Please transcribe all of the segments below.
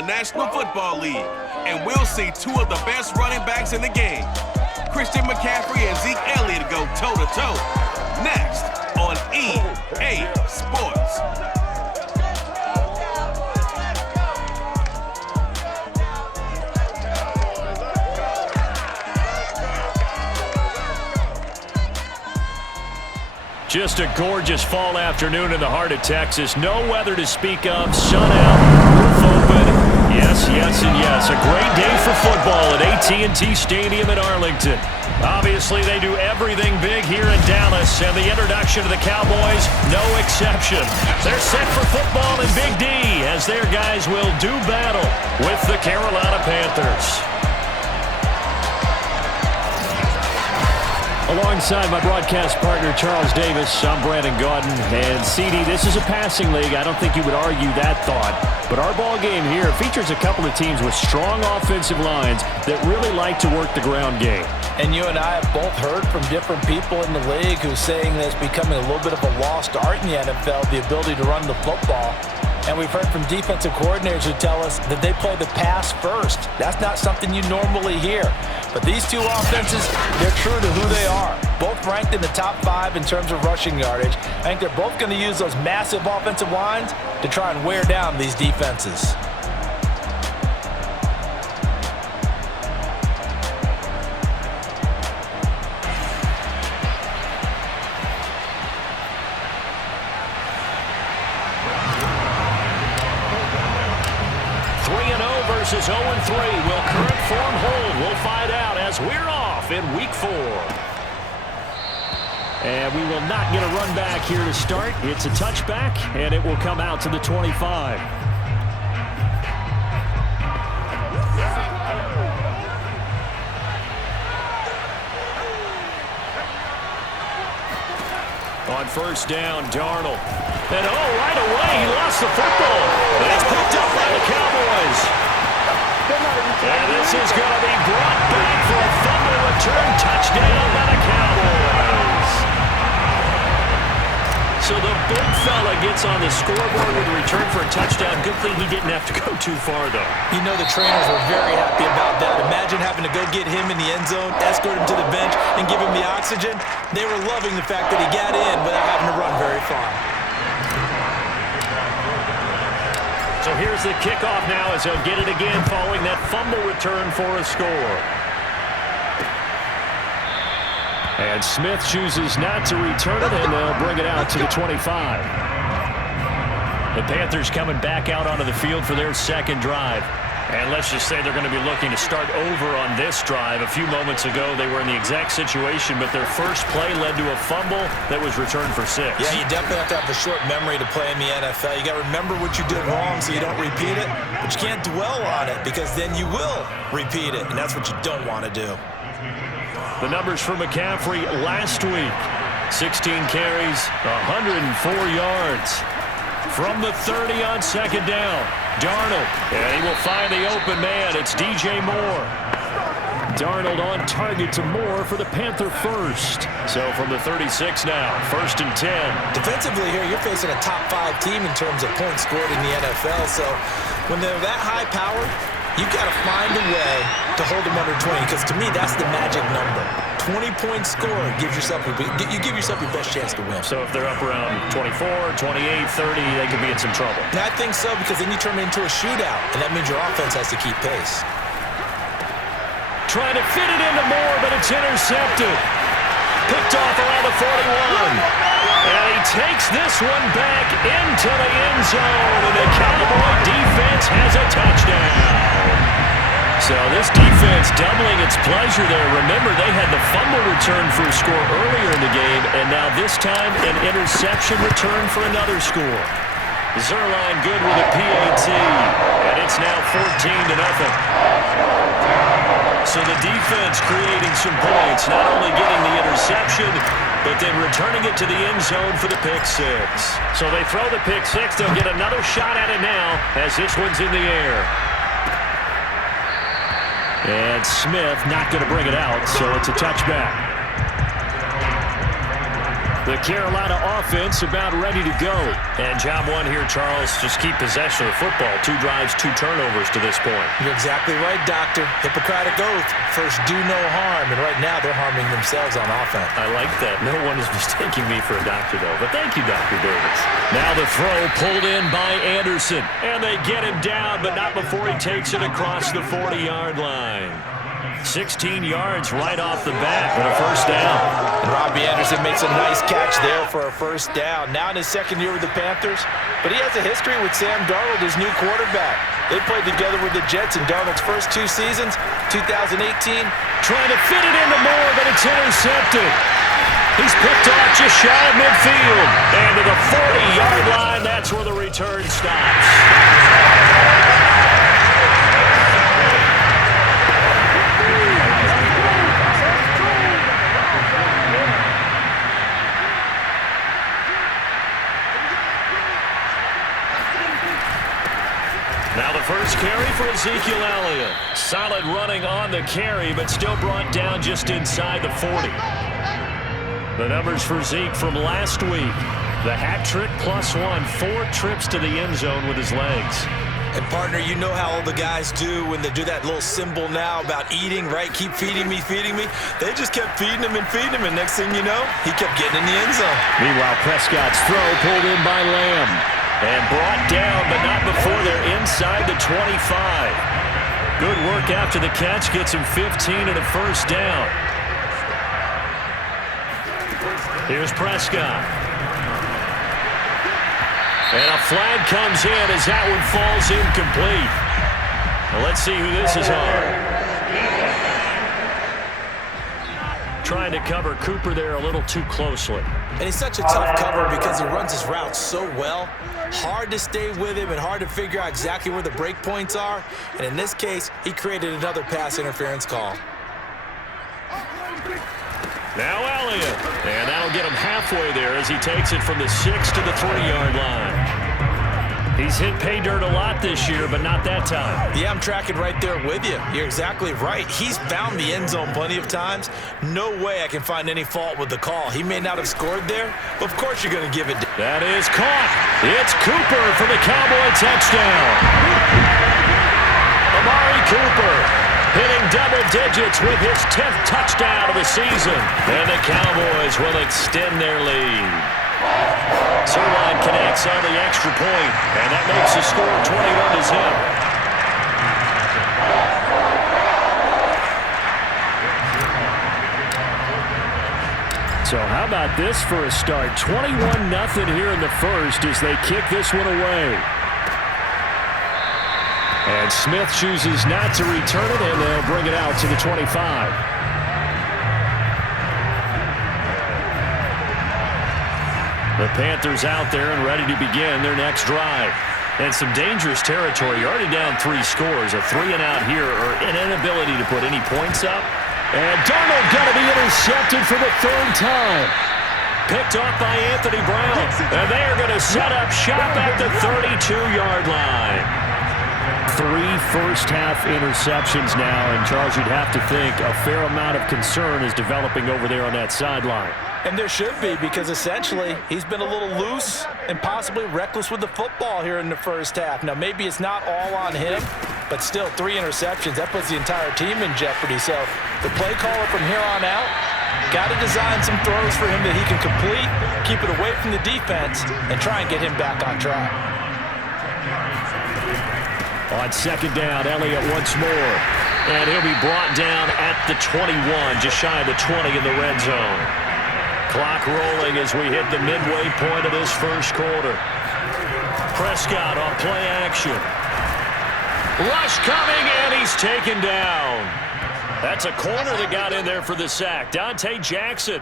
the National Football League, and we'll see two of the best running backs in the game. Christian McCaffrey and Zeke Elliott go toe-to-toe. Next on EA Sports. Just a gorgeous fall afternoon in the heart of Texas. No weather to speak of. Sun out, roof open. Yes, yes, and yes. A great day for football at AT&T Stadium in Arlington. Obviously, they do everything big here in Dallas, and the introduction of the Cowboys, no exception. They're set for football in Big D as their guys will do battle with the Carolina Panthers. Alongside my broadcast partner, Charles Davis, I'm Brandon Gaudin. And CD, this is a passing league. I don't think you would argue that thought. But our ball game here features a couple of teams with strong offensive lines that really like to work the ground game. And you and I have both heard from different people in the league who's saying that it's becoming a little bit of a lost art in the NFL, the ability to run the football. And we've heard from defensive coordinators who tell us that they play the pass first. That's not something you normally hear. But these two offenses, they're true to who they are. Both ranked in the top 5 in terms of rushing yardage. I think they're both going to use those massive offensive lines to try and wear down these defenses. Versus 0-3. Will current form hold? We'll find out as we're off in Week 4. And we will not get a run back here to start. It's a touchback, and it will come out to the 25. On first down, Darnold. And right away, he lost the football. And it's picked up by the Cowboys. And this is going to be brought back for a fumble return touchdown by the Cowboys. So the big fella gets on the scoreboard with a return for a touchdown. Good thing he didn't have to go too far, though. You know the trainers were very happy about that. Imagine having to go get him in the end zone, escort him to the bench, and give him the oxygen. They were loving the fact that he got in without having to run very far. So here's the kickoff now as he'll get it again following that fumble return for a score. And Smith chooses not to return it, and they'll bring it out to the 25. The Panthers coming back out onto the field for their second drive. And let's just say they're going to be looking to start over on this drive. A few moments ago, they were in the exact situation, but their first play led to a fumble that was returned for 6. Yeah, you definitely have to have a short memory to play in the NFL. You got to remember what you did wrong so you don't repeat it, but you can't dwell on it because then you will repeat it, and that's what you don't want to do. The numbers for McCaffrey last week: 16 carries, 104 yards. From the 30 on second down, Darnold, and he will find the open man. It's DJ Moore. Darnold on target to Moore for the Panther first. So from the 36 now, 1st and 10. Defensively here, you're facing a top 5 team in terms of points scored in the NFL. So when they're that high powered, you've got to find a way to hold them under 20, because to me, that's the magic number. 20-point score gives yourself you give yourself your best chance to win. So if they're up around 24, 28, 30, they could be in some trouble. And I think so, because then you turn it into a shootout, and that means your offense has to keep pace. Trying to fit it into Moore, but it's intercepted. Picked off around the 41. And he takes this one back into the end zone, and the Cowboy defense has a touchdown. So this defense doubling its pleasure there. Remember, they had the fumble return for a score earlier in the game, and now this time an interception return for another score. Zerline good with a PAT, and it's now 14-0. So the defense creating some points, not only getting the interception, but then returning it to the end zone for the pick 6. So they throw the pick 6. They'll get another shot at it now as this one's in the air. And Smith not going to bring it out, so it's a touchback. The Carolina offense about ready to go. And job one here, Charles, just keep possession of the football. 2 drives, 2 turnovers to this point. You're exactly right, Doctor. Hippocratic oath. First, do no harm. And right now, they're harming themselves on offense. I like that. No one is mistaking me for a doctor, though. But thank you, Dr. Davis. Now the throw pulled in by Anderson. And they get him down, but not before he takes it across the 40-yard line. 16 yards right off the bat and a first down. And Robbie Anderson makes a nice catch there for a first down. Now in his second year with the Panthers, but he has a history with Sam Darnold, his new quarterback. They played together with the Jets in Darnold's first 2 seasons, 2018. Trying to fit it into Moore, but it's intercepted. He's picked off just shy of midfield. And to the 40-yard line, that's where the return stops. Now the first carry for Ezekiel Elliott. Solid running on the carry, but still brought down just inside the 40. The numbers for Zeke from last week. The hat trick +1, 4 trips to the end zone with his legs. And, partner, you know how all the guys do when they do that little symbol now about eating, right? Keep feeding me, feeding me. They just kept feeding him, and next thing you know, he kept getting in the end zone. Meanwhile, Prescott's throw pulled in by Lamb. And brought down, but not before they're inside the 25. Good work after the catch. Gets him 15 and a first down. Here's Prescott. And a flag comes in as that one falls incomplete. Well, let's see who this is on. Trying to cover Cooper there a little too closely. And he's such a tough cover because he runs his routes so well. Hard to stay with him and hard to figure out exactly where the break points are. And in this case, he created another pass interference call. Now Elliott. And that'll get him halfway there as he takes it from the 6 to the 3-yard line. He's hit pay dirt a lot this year, but not that time. Yeah, I'm tracking right there with you. You're exactly right. He's found the end zone plenty of times. No way I can find any fault with the call. He may not have scored there, but of course you're going to give it. That is caught. It's Cooper for the Cowboy touchdown. Amari Cooper hitting double digits with his 10th touchdown of the season. And the Cowboys will extend their lead. Sirline connects on the extra point, and that makes the score 21 to zip. So how about this for a start? 21-0 here in the first as they kick this one away. And Smith chooses not to return it, and they'll bring it out to the 25. The Panthers out there and ready to begin their next drive. And some dangerous territory. You're already down 3 scores. A 3-and-out here or an inability to put any points up. And Darnold going to be intercepted for the 3rd time. Picked off by Anthony Brown. And they are going to set up shop at the 32-yard line. 3 first-half interceptions now. And, Charles, you'd have to think a fair amount of concern is developing over there on that sideline. And there should be, because essentially he's been a little loose and possibly reckless with the football here in the first half. Now, maybe it's not all on him, but still 3 interceptions. That puts the entire team in jeopardy. So the play caller from here on out got to design some throws for him that he can complete, keep it away from the defense, and try and get him back on track. On second down, Elliott once more. And he'll be brought down at the 21, just shy of the 20 in the red zone. Clock rolling as we hit the midway point of this first quarter. Prescott on play action. Rush coming, and he's taken down. That's a corner that got in there for the sack. Dante Jackson.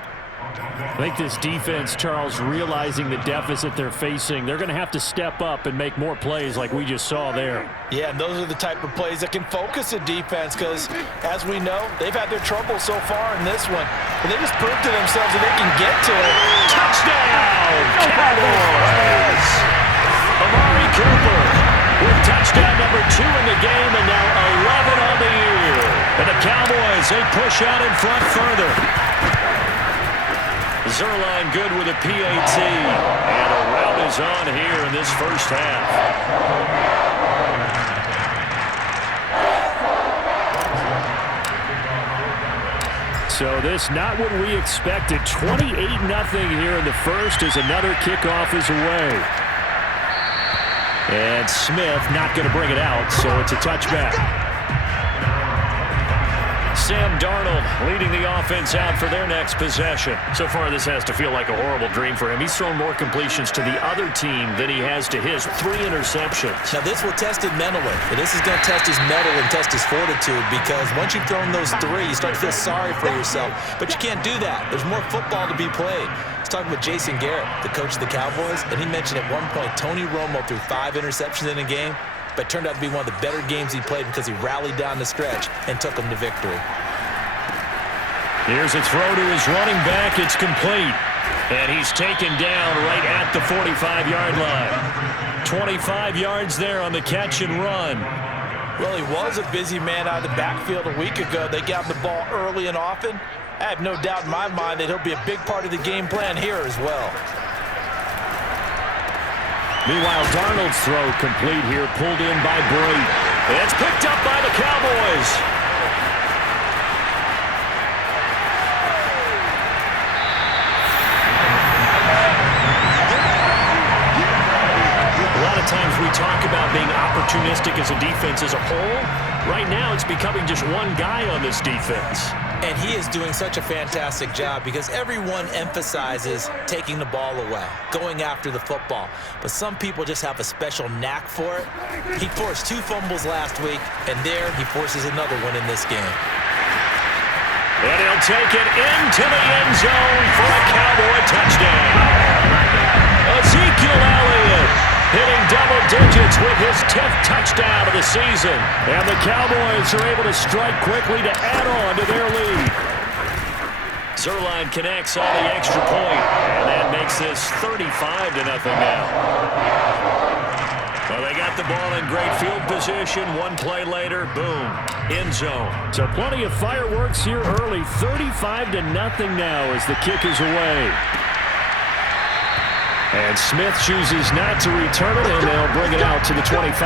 I think this defense, Charles, realizing the deficit they're facing, they're going to have to step up and make more plays like we just saw there. Yeah, and those are the type of plays that can focus a defense because, as we know, they've had their trouble so far in this one. But they just proved to themselves that they can get to it. Touchdown, Cowboys! Amari Cooper with touchdown number 2 in the game and now 11 on the year. And the Cowboys, they push out in front further. Zerline good with a PAT. And a rout is on here in this first half. So this not what we expected. 28-0 here in the first as another kickoff is away. And Smith not going to bring it out, so it's a touchback. Sam Darnold leading the offense out for their next possession. So far, this has to feel like a horrible dream for him. He's thrown more completions to the other team than he has to his. 3 interceptions. Now, this will test him mentally. And this is going to test his mettle and test his fortitude because once you've thrown those 3, you start to feel sorry for yourself. But you can't do that. There's more football to be played. I was talking with Jason Garrett, the coach of the Cowboys, and he mentioned at one point Tony Romo threw 5 interceptions in a game, but turned out to be one of the better games he played because he rallied down the stretch and took him to victory. Here's a throw to his running back. It's complete. And he's taken down right at the 45-yard line. 25 yards there on the catch and run. Well, he was a busy man out of the backfield a week ago. They got him the ball early and often. I have no doubt in my mind that he'll be a big part of the game plan here as well. Meanwhile, Darnold's throw complete here, pulled in by Brate. It's picked up by the Cowboys. A lot of times we talk about being opportunistic as a defense as a whole. Right now, it's becoming just one guy on this defense. And he is doing such a fantastic job because everyone emphasizes taking the ball away, going after the football. But some people just have a special knack for it. He forced 2 fumbles last week, and there he forces another one in this game. And he'll take it into the end zone for a Cowboy touchdown. Ezekiel Elliott hitting double digits with his 10th touchdown of the season. And the Cowboys are able to strike quickly to add on to their lead. Zerline connects on the extra point, and that makes this 35-0 now. Well, they got the ball in great field position. 1 play later, boom, end zone. So plenty of fireworks here early. 35-0 now as the kick is away. And Smith chooses not to return it, and they'll bring it out to the 25.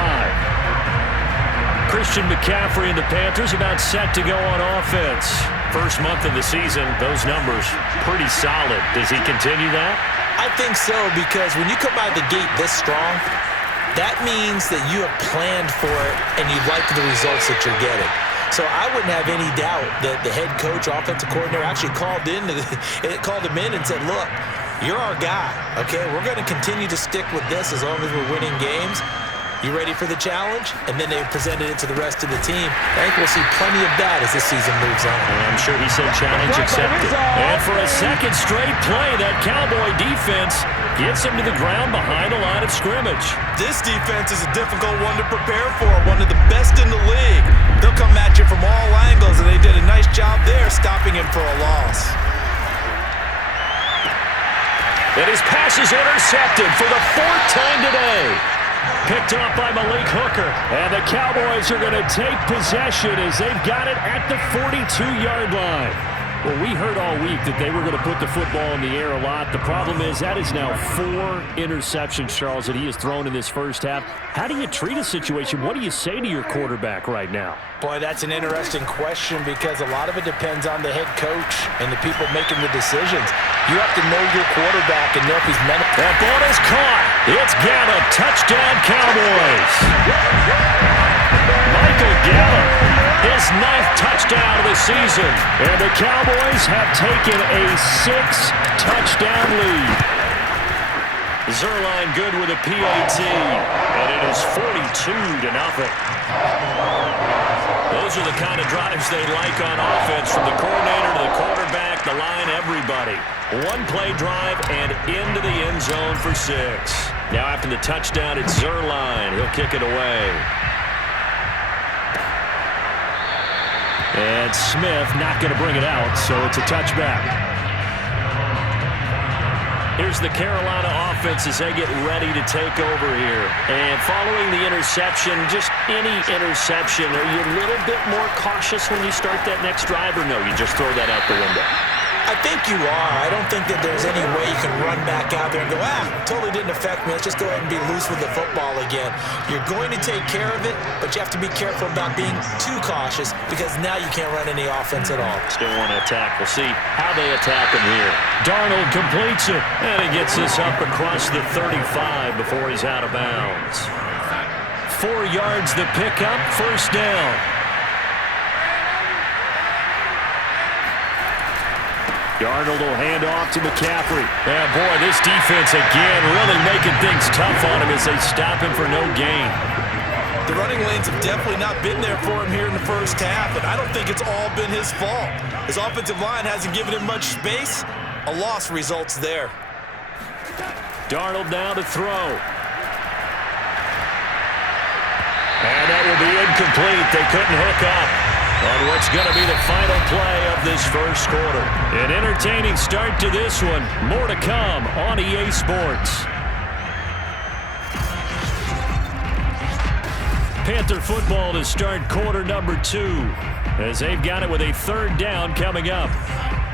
Christian McCaffrey and the Panthers about set to go on offense. First month of the season, those numbers pretty solid. Does he continue that? I think so, because when you come out of the gate this strong, that means that you have planned for it and you like the results that you're getting. So I wouldn't have any doubt that the head coach, offensive coordinator, actually called him in and said, look, you're our guy, okay? We're going to continue to stick with this as long as we're winning games. You ready for the challenge? And then they presented it to the rest of the team. I think we'll see plenty of that as this season moves on. And I'm sure he said challenge accepted. And for a second straight play, that Cowboy defense gets him to the ground behind the line of scrimmage. This defense is a difficult one to prepare for, one of the best in the league. They'll come at you from all angles, and they did a nice job there stopping him for a loss. And his pass is intercepted for the 4th time today. Picked off by Malik Hooker. And the Cowboys are going to take possession as they've got it at the 42-yard line. Well, we heard all week that they were going to put the football in the air a lot. The problem is that is now 4 interceptions, Charles, that he has thrown in this first half. How do you treat a situation? What do you say to your quarterback right now? Boy, that's an interesting question because a lot of it depends on the head coach and the people making the decisions. You have to know your quarterback and know if he's meant. That ball is caught. It's Gallup. Touchdown, Cowboys. Michael Gallup, his 9th touchdown of the season. And the Cowboys have taken a 6-touchdown lead. Zerline good with a PAT. And it is 42-0. Those are the kind of drives they like on offense, from the coordinator to the quarterback, the line, everybody. 1-play drive and into the end zone for 6. Now after the touchdown, it's Zerline. He'll kick it away. And Smith not going to bring it out, so it's a touchback. Here's the Carolina offense as they get ready to take over here. And following the interception, just any interception, are you a little bit more cautious when you start that next drive, or no, you just throw that out the window? I I think you are. I don't think that there's any way you can run back out there and go, totally didn't affect me. Let's just go ahead and be loose with the football again. You're going to take care of it, but you have to be careful about being too cautious because now you can't run any offense at all. Still want to attack. We'll see how they attack him here. Darnold completes it, and he gets this up across the 35 before he's out of bounds. 4 yards the pickup, first down. Darnold will hand off to McCaffrey. And boy, this defense again really making things tough on him as they stop him for no gain. The running lanes have definitely not been there for him here in the first half, and I don't think it's all been his fault. His offensive line hasn't given him much space. A loss results there. Darnold now to throw. And that will be incomplete. They couldn't hook up on what's going to be the final play of this first quarter. An entertaining start to this one. More to come on EA Sports. Panther football to start quarter number 2 as they've got it with a third down coming up.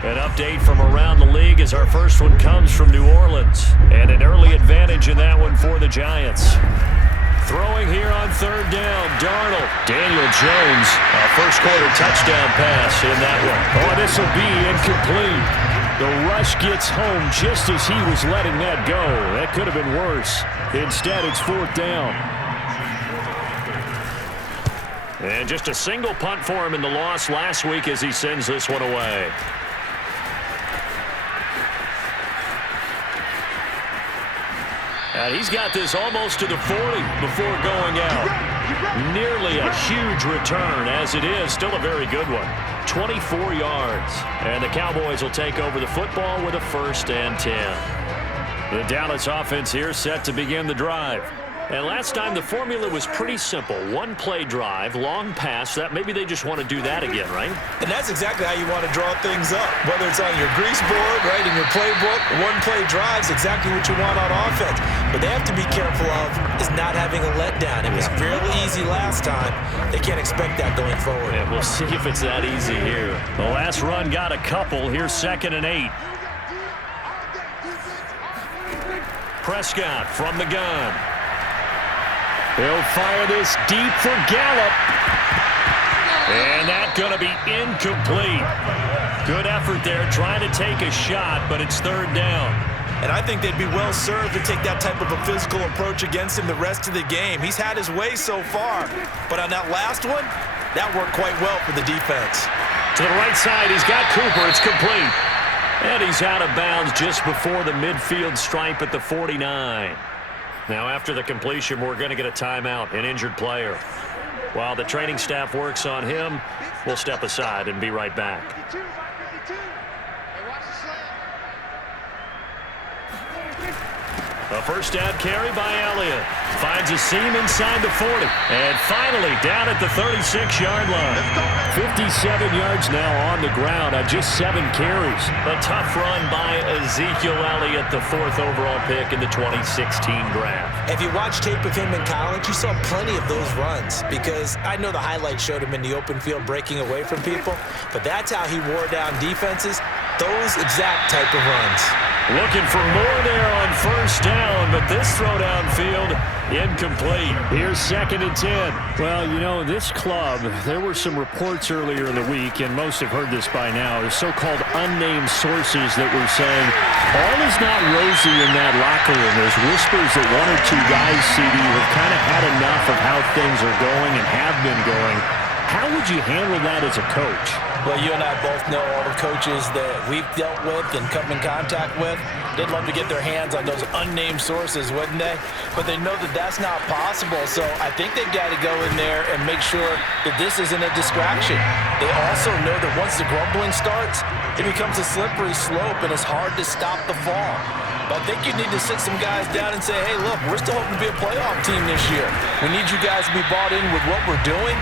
An update from around the league as our first one comes from New Orleans. And an early advantage in that one for the Giants. Throwing here on third down, Darnold. Daniel Jones, a first quarter touchdown pass in that one. Oh, this will be incomplete. The rush gets home just as he was letting that go. That could have been worse. Instead, it's fourth down. And just a single punt for him in the loss last week as he sends this one away. And he's got this almost to the 40 before going out. Nearly a huge return as it is. Still a very good one. 24 yards. And the Cowboys will take over the football with a 1st and 10. The Dallas offense here set to begin the drive. And last time the formula was pretty simple. 1-play drive, long pass. That maybe they just want to do that again, right? And that's exactly how you want to draw things up. Whether it's on your grease board, right, in your playbook, 1-play drive's exactly what you want on offense. But they have to be careful of is not having a letdown. It was fairly easy last time. They can't expect that going forward. And we'll see if it's that easy here. The last run got a couple. Here's 2nd and 8. Prescott from the gun. He'll fire this deep for Gallup. And that's going to be incomplete. Good effort there trying to take a shot, but it's third down. And I think they'd be well served to take that type of a physical approach against him the rest of the game. He's had his way so far. But on that last one, that worked quite well for the defense. To the right side, he's got Cooper. It's complete. And he's out of bounds just before the midfield stripe at the 49. Now, after the completion, we're going to get a timeout, an injured player. While the training staff works on him, we'll step aside and be right back. A first down carry by Elliott. Finds a seam inside the 40. And finally down at the 36-yard line. 57 yards now on the ground on just 7 carries. A tough run by Ezekiel Elliott, the 4th overall pick in the 2016 draft. If you watch tape of him in college, you saw plenty of those runs because I know the highlights showed him in the open field breaking away from people, but that's how he wore down defenses, those exact type of runs. Looking for more there on first down, but this throw downfield incomplete. Here's 2nd and 10. Well, you know, this club, there were some reports earlier in the week, and most have heard this by now, the so-called unnamed sources that were saying all is not rosy in that locker room. There's whispers that 1 or 2 guys, CD, have kind of had enough of how things are going and have been going. How would you handle that as a coach? Well, you and I both know all the coaches that we've dealt with and come in contact with. They'd love to get their hands on those unnamed sources, wouldn't they? But they know that that's not possible, so I think they've got to go in there and make sure that this isn't a distraction. They also know that once the grumbling starts, it becomes a slippery slope, and it's hard to stop the fall. But I think you need to sit some guys down and say, hey, look, we're still hoping to be a playoff team this year. We need you guys to be bought in with what we're doing.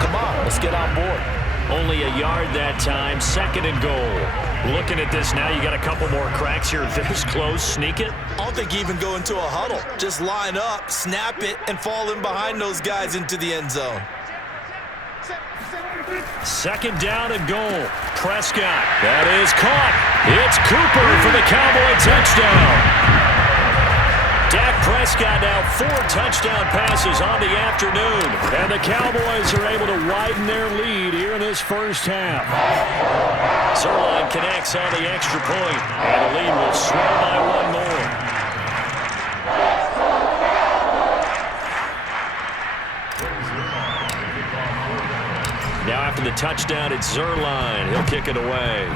Come on, let's get on board. Only a yard that time, 2nd and goal. Looking at this now, you got a couple more cracks here. This close, sneak it. I don't think you even go into a huddle. Just line up, snap it, and fall in behind those guys into the end zone. Second down and goal. Prescott. That is caught. It's Cooper for the Cowboy touchdown. Dak Prescott now 4 touchdown passes on the afternoon. And the Cowboys are able to widen their lead here in this first half. Zerline connects on the extra point, and the lead will swell by 1 more. Now after the touchdown, it's Zerline. He'll kick it away.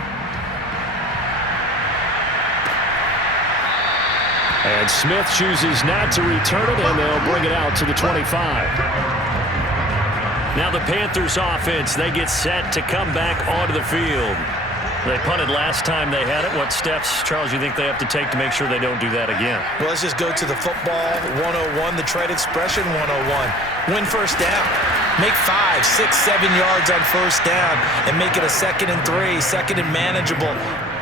And Smith chooses not to return it, and they'll bring it out to the 25. Now the Panthers offense, they get set to come back onto the field. They punted last time they had it. What steps, Charles, you think they have to take to make sure they don't do that again? Well, let's just go to the football 101, the trade expression 101. Win first down. Make 5, 6, 7 yards on first down and make it a 2nd and 3, 2nd and manageable.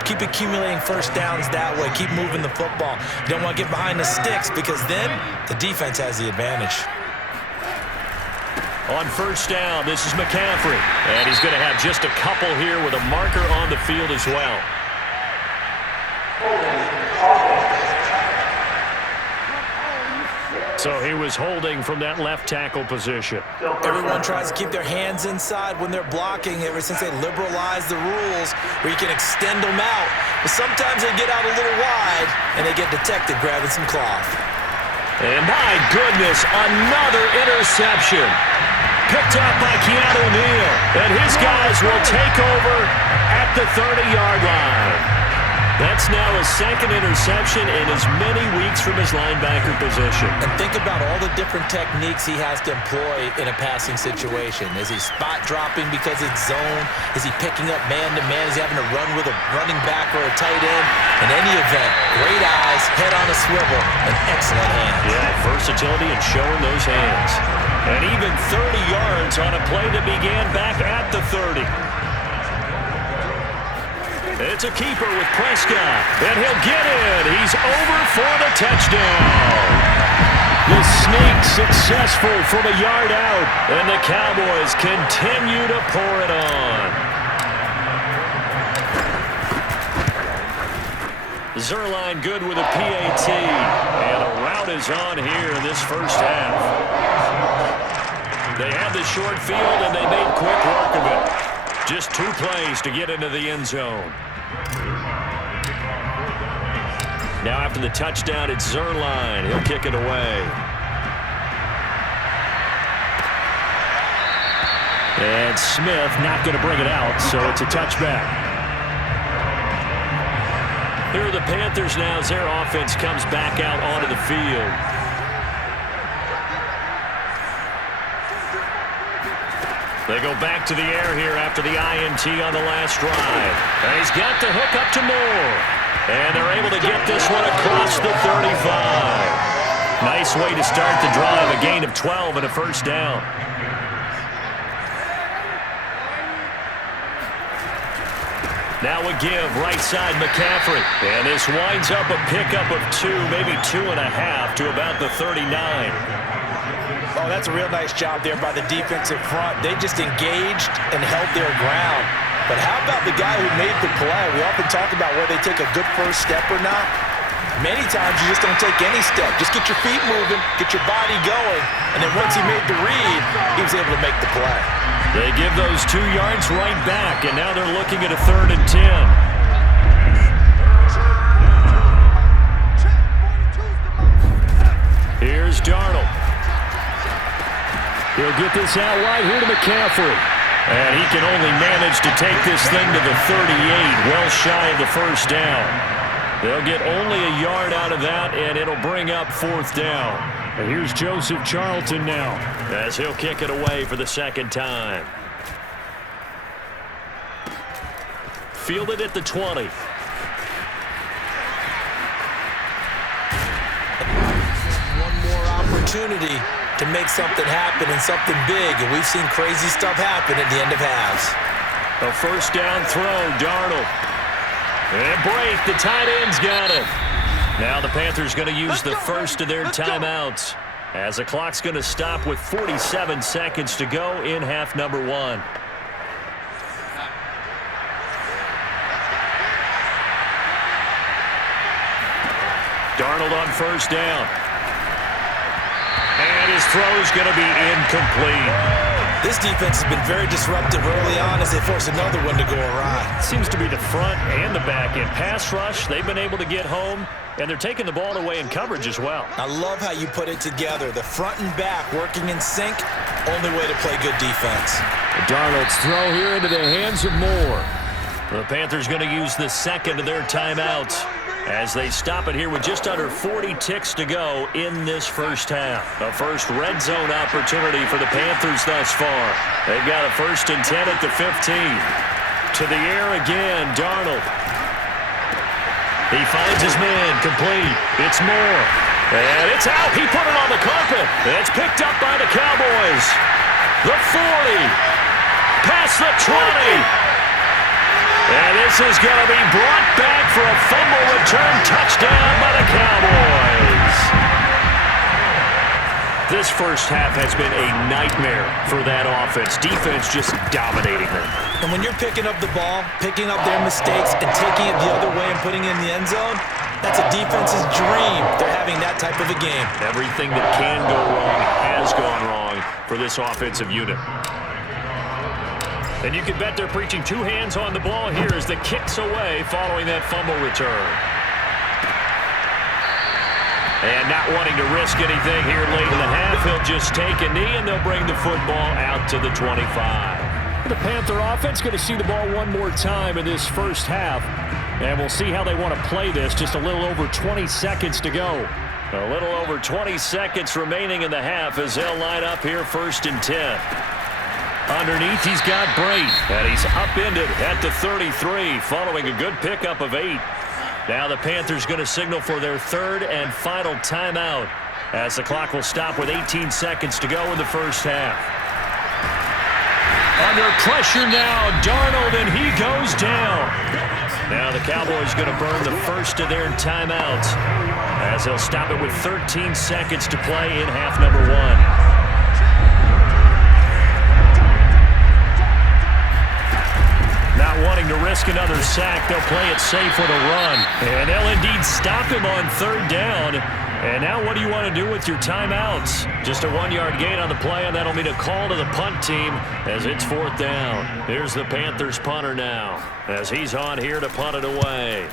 Keep accumulating first downs that way. Keep moving the football. You don't want to get behind the sticks because then the defense has the advantage. On first down, this is McCaffrey. And he's going to have just a couple here with a marker on the field as well. So he was holding from that left tackle position. Everyone tries to keep their hands inside when they're blocking ever since they liberalized the rules where you can extend them out. But sometimes they get out a little wide and they get detected grabbing some cloth. And my goodness, another interception. Picked up by Keanu Neal. And his guys will take over at the 30-yard line. That's now a 2nd interception in as many weeks from his linebacker position. And think about all the different techniques he has to employ in a passing situation. Is he spot dropping because it's zone? Is he picking up man-to-man? Is he having to run with a running back or a tight end? In any event, great eyes, head on a swivel, and excellent hands. Yeah, versatility and showing those hands. And even 30 yards on a play that began back at the 30. It's a keeper with Prescott, and he'll get in. He's over for the touchdown. The sneak successful from a yard out, and the Cowboys continue to pour it on. Zerline good with a PAT, and a route is on here in this first half. They had the short field, and they made quick work of it. Just 2 plays to get into the end zone. Now after the touchdown, it's Zerline. He'll kick it away. And Smith not going to bring it out, so it's a touchback. Here are the Panthers now as their offense comes back out onto the field. They go back to the air here after the INT on the last drive. And he's got the hook up to Moore. And they're able to get this one across the 35. Nice way to start the drive, a gain of 12 and a first down. Now a give, right side McCaffrey. And this winds up a pickup of 2, maybe 2.5 to about the 39. Oh, that's a real nice job there by the defensive front. They just engaged and held their ground. But how about the guy who made the play? We often talk about whether they take a good first step or not. Many times you just don't take any step. Just get your feet moving, get your body going, and then once he made the read, he was able to make the play. They give those 2 yards right back, and now they're looking at a 3rd and 10. Here's Darnold. He'll get this out wide here to McCaffrey. And he can only manage to take this thing to the 38, well shy of the first down. They'll get only a yard out of that, and it'll bring up 4th down. And here's Joseph Charlton now, as he'll kick it away for the 2nd time. Fielded at the 20. One more opportunity to make something happen and something big, and we've seen crazy stuff happen at the end of halves. A first down throw, Darnold. And break, the tight end's got it. Now the Panthers going to use the first of their timeouts as the clock's going to stop with 47 seconds to go in half number 1. Darnold on first down. And his throw's going to be incomplete. This defense has been very disruptive early on as they force another one to go awry. Seems to be the front and the back end. Pass rush, they've been able to get home, and they're taking the ball away in coverage as well. I love how you put it together. The front and back working in sync, only way to play good defense. Darnold's throw here into the hands of Moore. The Panthers going to use the second of their timeouts as they stop it here with just under 40 ticks to go in this first half. The first red zone opportunity for the Panthers thus far. They've got a 1st and 10 at the 15. To the air again, Darnold. He finds his man, complete. It's Moore. And it's out. He put it on the carpet. It's picked up by the Cowboys. The 40. Past the 20. And this is going to be brought back for a fumble return touchdown by the Cowboys. This first half has been a nightmare for that offense. Defense just dominating them. And when you're picking up the ball, picking up their mistakes, and taking it the other way and putting it in the end zone, that's a defense's dream. They're having that type of a game. Everything that can go wrong has gone wrong for this offensive unit. And you can bet they're preaching two hands on the ball here as the kick's away following that fumble return. And not wanting to risk anything here late in the half, he'll just take a knee and they'll bring the football out to the 25. The Panther offense going to see the ball one more time in this first half. And we'll see how they want to play this. Just a little over 20 seconds to go. A little over 20 seconds remaining in the half as they'll line up here 1st and 10. Underneath, he's got Brate, and he's upended at the 33, following a good pickup of 8. Now the Panthers going to signal for their 3rd and final timeout as the clock will stop with 18 seconds to go in the first half. Under pressure now, Darnold, and he goes down. Now the Cowboys going to burn the first of their timeouts as they'll stop it with 13 seconds to play in half number 1. Not wanting to risk another sack, they'll play it safe with a run. And they'll indeed stop him on 3rd down. And now what do you want to do with your timeouts? Just a 1-yard gain on the play, and that'll mean a call to the punt team as it's 4th down. Here's the Panthers punter now as he's on here to punt it away.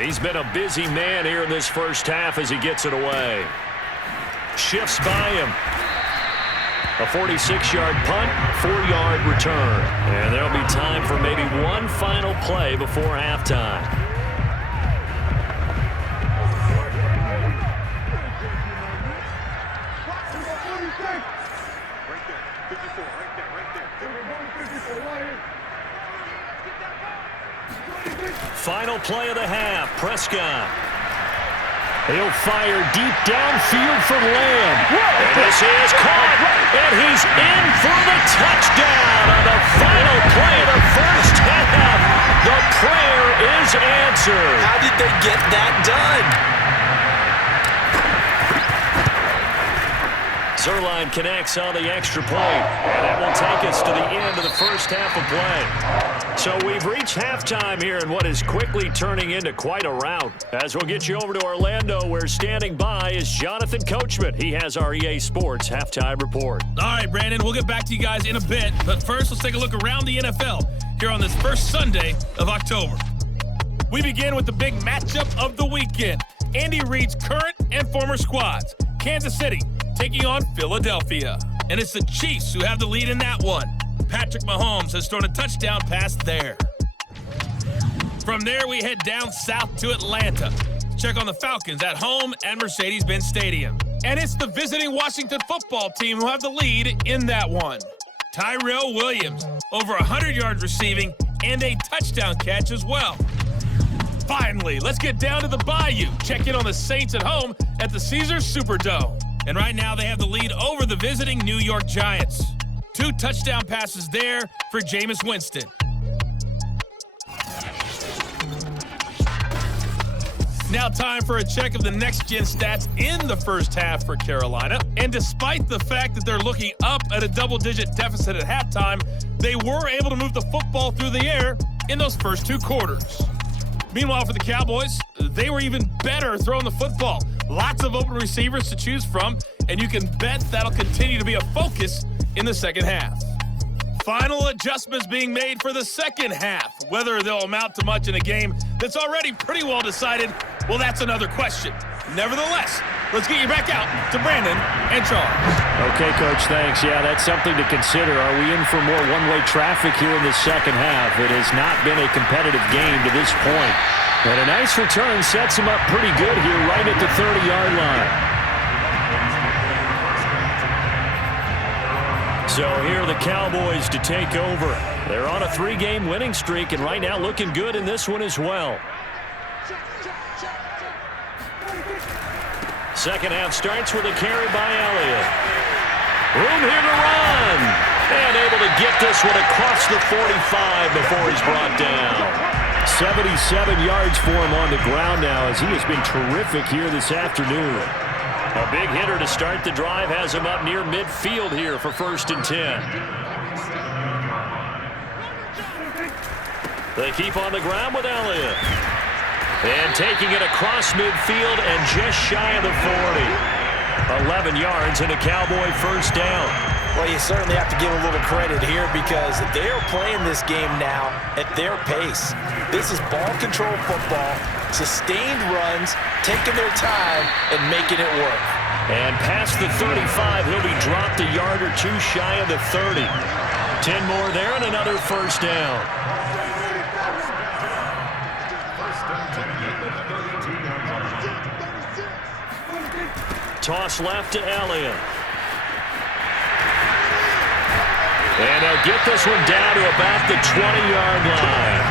He's been a busy man here in this first half as he gets it away. Shifts by him. A 46-yard punt, 4-yard return. And there'll be time for maybe one final play before halftime. Final play of the half, Prescott. He'll fire deep downfield for Lamb. And this is caught, and he's in for the touchdown on the final play of the first half. The prayer is answered. How did they get that done? Zerline connects on the extra point, and that will take us to the end of the first half of play. So we've reached halftime here in what is quickly turning into quite a rout. As we'll get you over to Orlando, where standing by is Jonathan Coachman. He has our EA Sports halftime report. All right, Brandon, we'll get back to you guys in a bit. But first, let's take a look around the NFL here on this first Sunday of October. We begin with the big matchup of the weekend. Andy Reid's current and former squads. Kansas City taking on Philadelphia. And it's the Chiefs who have the lead in that one. Patrick Mahomes has thrown a touchdown pass there. From there, we head down south to Atlanta to check on the Falcons at home at Mercedes-Benz Stadium. And it's the visiting Washington football team who have the lead in that one. Tyrell Williams, over 100 yards receiving and a touchdown catch as well. Finally, let's get down to the Bayou. Check in on the Saints at home at the Caesars Superdome. And right now they have the lead over the visiting New York Giants. 2 touchdown passes there for Jameis Winston. Now time for a check of the next-gen stats in the first half for Carolina. And despite the fact that they're looking up at a double-digit deficit at halftime, they were able to move the football through the air in those first 2 quarters. Meanwhile, for the Cowboys, they were even better throwing the football. Lots of open receivers to choose from, and you can bet that'll continue to be a focus in the second half. Final adjustments being made for the second half. Whether they'll amount to much in a game that's already pretty well decided, well, that's another question. Nevertheless, let's get you back out to Brandon and Charles. Okay, Coach, thanks. Yeah, that's something to consider. Are we in for more one-way traffic here in the second half? It has not been a competitive game to this point. And a nice return sets him up pretty good here right at the 30-yard line. So here are the Cowboys to take over. They're on a 3-game winning streak, and right now looking good in this one as well. Second half starts with a carry by Elliott. Room here to run. And able to get this one across the 45 before he's brought down. 77 yards for him on the ground now as he has been terrific here this afternoon. A big hitter to start the drive has him up near midfield here for 1st and 10. They keep on the ground with Elliott. And taking it across midfield and just shy of the 40. 11 yards and a Cowboy first down. Well, you certainly have to give a little credit here because they are playing this game now at their pace. This is ball control football, sustained runs, taking their time and making it work. And past the 35, he'll be dropped a yard or two shy of the 30. 10 more there and another first down. Toss left to Elliott. And they'll get this one down to about the 20-yard line.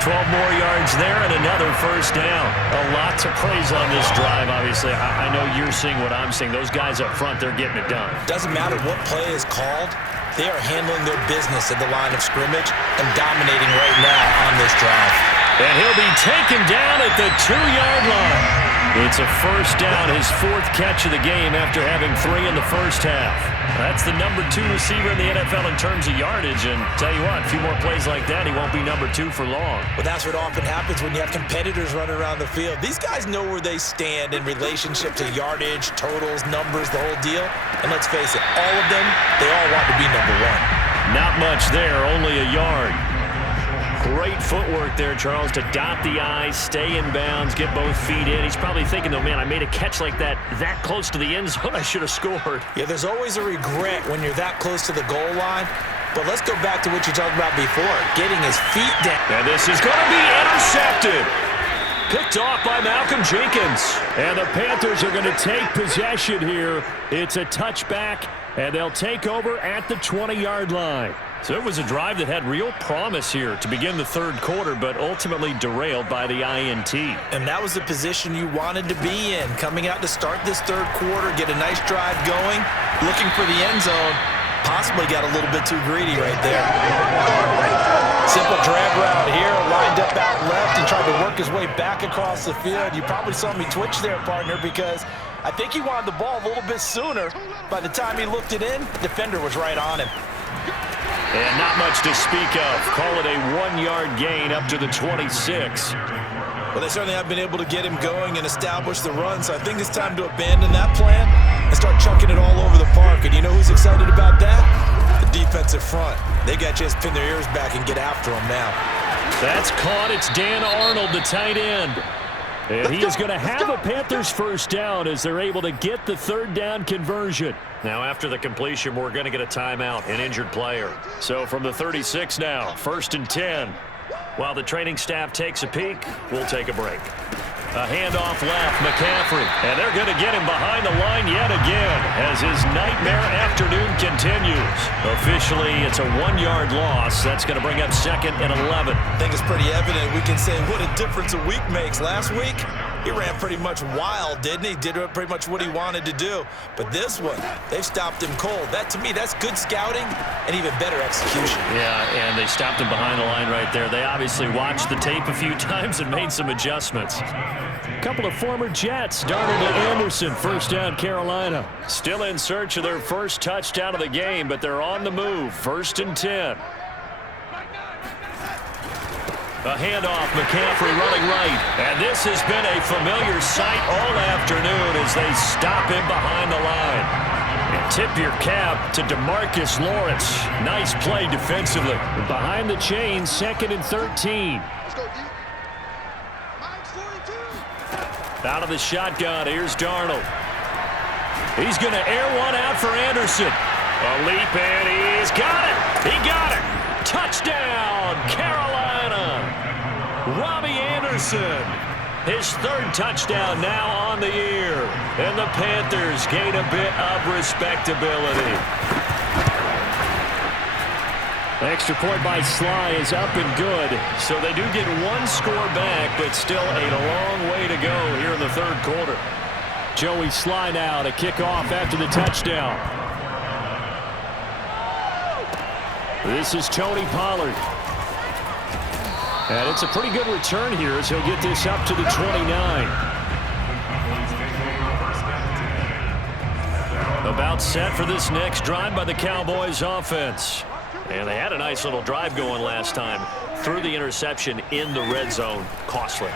12 more yards there and another first down. A lot to praise on this drive, obviously. I know you're seeing what I'm seeing. Those guys up front, they're getting it done. Doesn't matter what play is called. They are handling their business at the line of scrimmage and dominating right now on this drive. And he'll be taken down at the 2-yard line. It's a first down, his 4th catch of the game after having 3 in the first half. That's the number 2 receiver in the NFL in terms of yardage, and tell you what, a few more plays like that, he won't be number 2 for long. Well, that's what often happens when you have competitors running around the field. These guys know where they stand in relationship to yardage, totals, numbers, the whole deal. And let's face it, all of them, they all want to be number 1. Not much there, only a yard. Great footwork there, Charles, to dot the I, stay in bounds, get both feet in. He's probably thinking, though, man, I made a catch like that close to the end zone. I should have scored. Yeah, there's always a regret when you're that close to the goal line. But let's go back to what you talked about before, getting his feet down. And this is going to be intercepted. Picked off by Malcolm Jenkins. And the Panthers are going to take possession here. It's a touchback, and they'll take over at the 20-yard line. So it was a drive that had real promise here to begin the 3rd quarter, but ultimately derailed by the INT. And that was the position you wanted to be in, coming out to start this 3rd quarter, get a nice drive going, looking for the end zone. Possibly got a little bit too greedy right there. Simple drag route here, lined up out left and tried to work his way back across the field. You probably saw me twitch there, partner, because I think he wanted the ball a little bit sooner. By the time he looked it in, the defender was right on him. And not much to speak of. Call it a 1-yard gain up to the 26. Well, they certainly have been able to get him going and establish the run, so I think it's time to abandon that plan and start chunking it all over the park. And you know who's excited about that? The defensive front. They got to just pin their ears back and get after him now. That's caught. It's Dan Arnold, the tight end. And he is going to have a Panthers first down as they're able to get the 3rd down conversion. Now, after the completion, we're going to get a timeout, an injured player. So from the 36 now, 1st and 10. While the training staff takes a peek, we'll take a break. A handoff left, McCaffrey. And they're going to get him behind the line yet again as his nightmare afternoon continues. Officially, it's a 1-yard loss. That's going to bring up 2nd and 11. I think it's pretty evident. We can say what a difference a week makes. Last week, he ran pretty much wild, didn't he? Did pretty much what he wanted to do. But this one, they've stopped him cold. That, to me, that's good scouting and even better execution. Yeah, and they stopped him behind the line right there. They obviously watched the tape a few times and made some adjustments. A couple of former Jets, Darnold and Anderson, first down Carolina. Still in search of their first touchdown of the game, but they're on the move. 1st and 10. A handoff, McCaffrey running right. And this has been a familiar sight all afternoon as they stop him behind the line. And tip your cap to DeMarcus Lawrence. Nice play defensively. Behind the chain, 2nd and 13. Out of the shotgun, here's Darnold. He's going to air one out for Anderson. A leap, and he's got it. He got it. Touchdown, Carolina. Robbie Anderson. His 3rd touchdown now on the year. And the Panthers gain a bit of respectability. Extra point by Sly is up and good. So they do get 1 score back, but still a long way to go here in the 3rd quarter. Joey Sly now to kick off after the touchdown. This is Tony Pollard. And it's a pretty good return here as he'll get this up to the 29. About set for this next drive by the Cowboys offense. And they had a nice little drive going last time. Threw the interception in the red zone. Costly.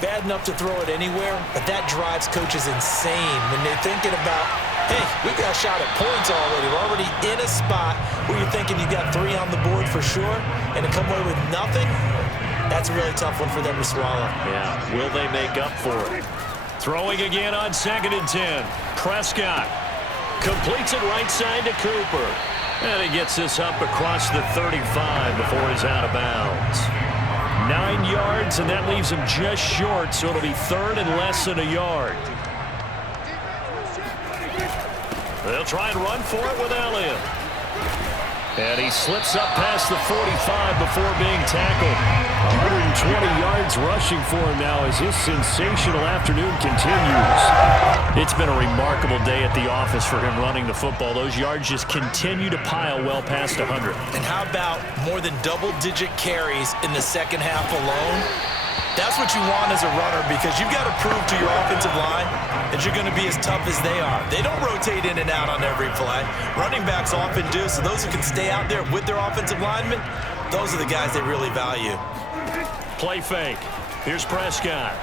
Bad enough to throw it anywhere, but that drives coaches insane when they're thinking about, hey, we got a shot at points already. We're already in a spot where you're thinking you got 3 on the board for sure, and to come away with nothing, that's a really tough one for them to swallow. Yeah, will they make up for it? Throwing again on 2nd and 10. Prescott completes it right side to Cooper. And he gets this up across the 35 before he's out of bounds. 9 yards, and that leaves him just short, so it'll be 3rd and less than a yard. They'll try and run for it with Elliott. And he slips up past the 45 before being tackled. 120 yards rushing for him now as his sensational afternoon continues. It's been a remarkable day at the office for him running the football. Those yards just continue to pile well past 100. And how about more than double-digit carries in the second half alone? That's what you want as a runner because you've got to prove to your offensive line that you're going to be as tough as they are. They don't rotate in and out on every play. Running backs often do, so those who can stay out there with their offensive linemen, those are the guys they really value. Play fake. Here's Prescott.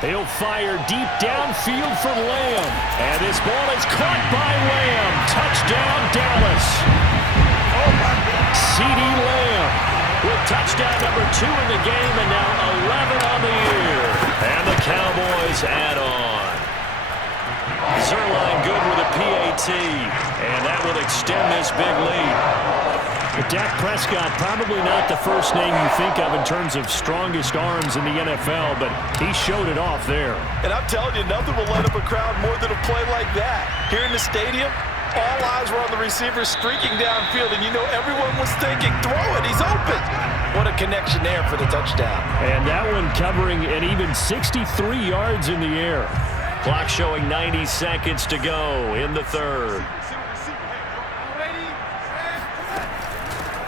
He'll fire deep downfield for Lamb. And this ball is caught by Lamb. Touchdown, Dallas. CeeDee Lamb with touchdown number 2 in the game and now 11 on the year. And the Cowboys add on. Zerline good with a PAT. And that will extend this big lead. Dak Prescott, probably not the first name you think of in terms of strongest arms in the NFL, but he showed it off there. And I'm telling you, nothing will light up a crowd more than a play like that. Here in the stadium, all eyes were on the receiver streaking downfield, and you know everyone was thinking, throw it, he's open. What a connection there for the touchdown. And that one covering an even 63 yards in the air. Clock showing 90 seconds to go in the 3rd.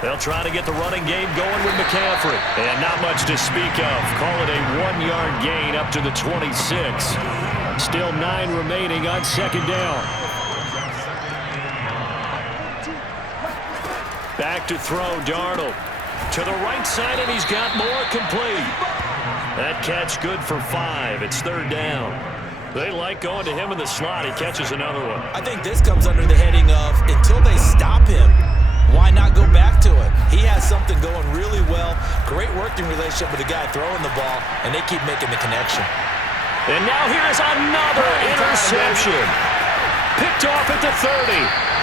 They'll try to get the running game going with McCaffrey. And not much to speak of. Call it a 1-yard gain up to the 26. Still 9 remaining on 2nd down. Back to throw, Darnold. To the right side, and he's got more complete. That catch good for 5. It's 3rd down. They like going to him in the slot. He catches another one. I think this comes under the heading of until they stop him, why not go back to it? He has something going really well. Great working relationship with the guy throwing the ball, and they keep making the connection. And now here's another interception. Picked off at the 30.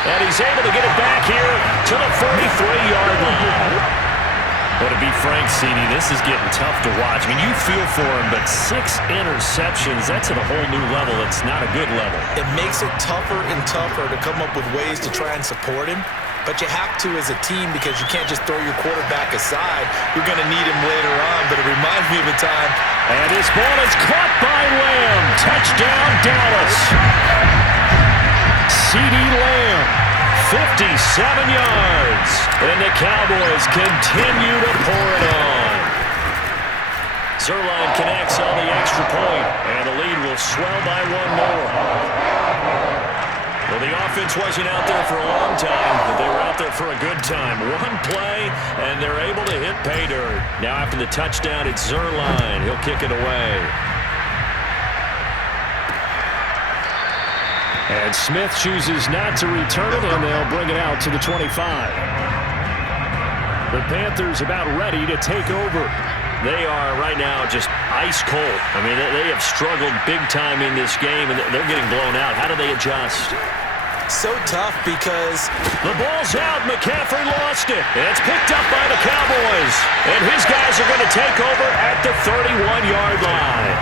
And he's able to get it back here to the 43-yard line. But to be frank, CeeDee, this is getting tough to watch. I mean, you feel for him, but 6 interceptions, that's at a whole new level. It's not a good level. It makes it tougher and tougher to come up with ways to try and support him. But you have to as a team because you can't just throw your quarterback aside. You're going to need him later on, but it reminds me of a time. And this ball is caught by Lamb. Touchdown, Dallas. CeeDee Lamb, 57 yards. And the Cowboys continue to pour it on. Zerline connects on the extra point, and the lead will swell by 1 more. Well, the offense wasn't out there for a long time, but they were out there for a good time. One play, and they're able to hit pay dirt. Now after the touchdown, it's Zerline. He'll kick it away. And Smith chooses not to return it, and they'll bring it out to the 25. The Panthers about ready to take over. They are right now just ice cold. I mean, they have struggled big time in this game, and they're getting blown out. How do they adjust? So tough because the ball's out. McCaffrey lost it. And it's picked up by the Cowboys. And his guys are going to take over at the 31-yard line.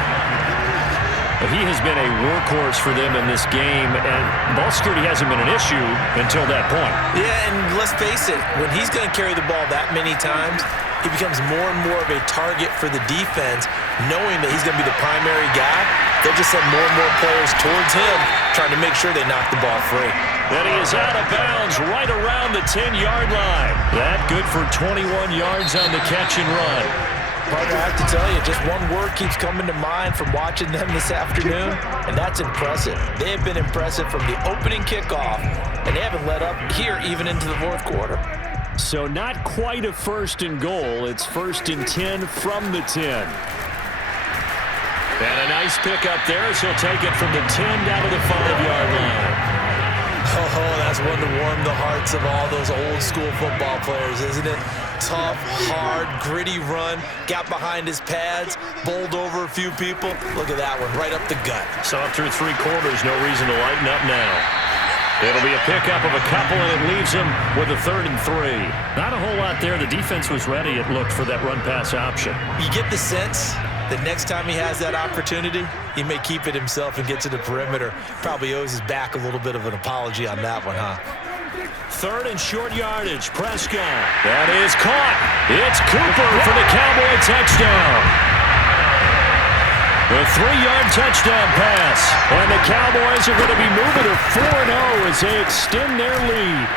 He has been a workhorse for them in this game, and ball security hasn't been an issue until that point. Yeah, and let's face it, when he's going to carry the ball that many times, he becomes more and more of a target for the defense, knowing that he's going to be the primary guy. They'll just send more and more players towards him, trying to make sure they knock the ball free. And he is out of bounds right around the 10-yard line. That good for 21 yards on the catch and run. Partner, I have to tell you, just one word keeps coming to mind from watching them this afternoon, and that's impressive. They have been impressive from the opening kickoff, and they haven't let up here even into the fourth quarter. So not quite a first and goal. It's 1st and 10 from the 10. And a nice pick up there as he'll take it from the 10 down to the 5-yard line. Oh, that's one to warm the hearts of all those old school football players, isn't it? Tough, hard, gritty run, got behind his pads, bowled over a few people. Look at that one, right up the gut. So up through 3 quarters, no reason to lighten up now. It'll be a pickup of a couple, and it leaves him with a 3rd and 3. Not a whole lot there. The defense was ready, it looked, for that run-pass option. You get the sense that next time he has that opportunity, he may keep it himself and get to the perimeter. Probably owes his back a little bit of an apology on that one, huh? 3rd and short yardage. Prescott. That is caught. It's Cooper for the Cowboy touchdown. The 3-yard touchdown pass. And the Cowboys are going to be moving to 4-0 as they extend their lead.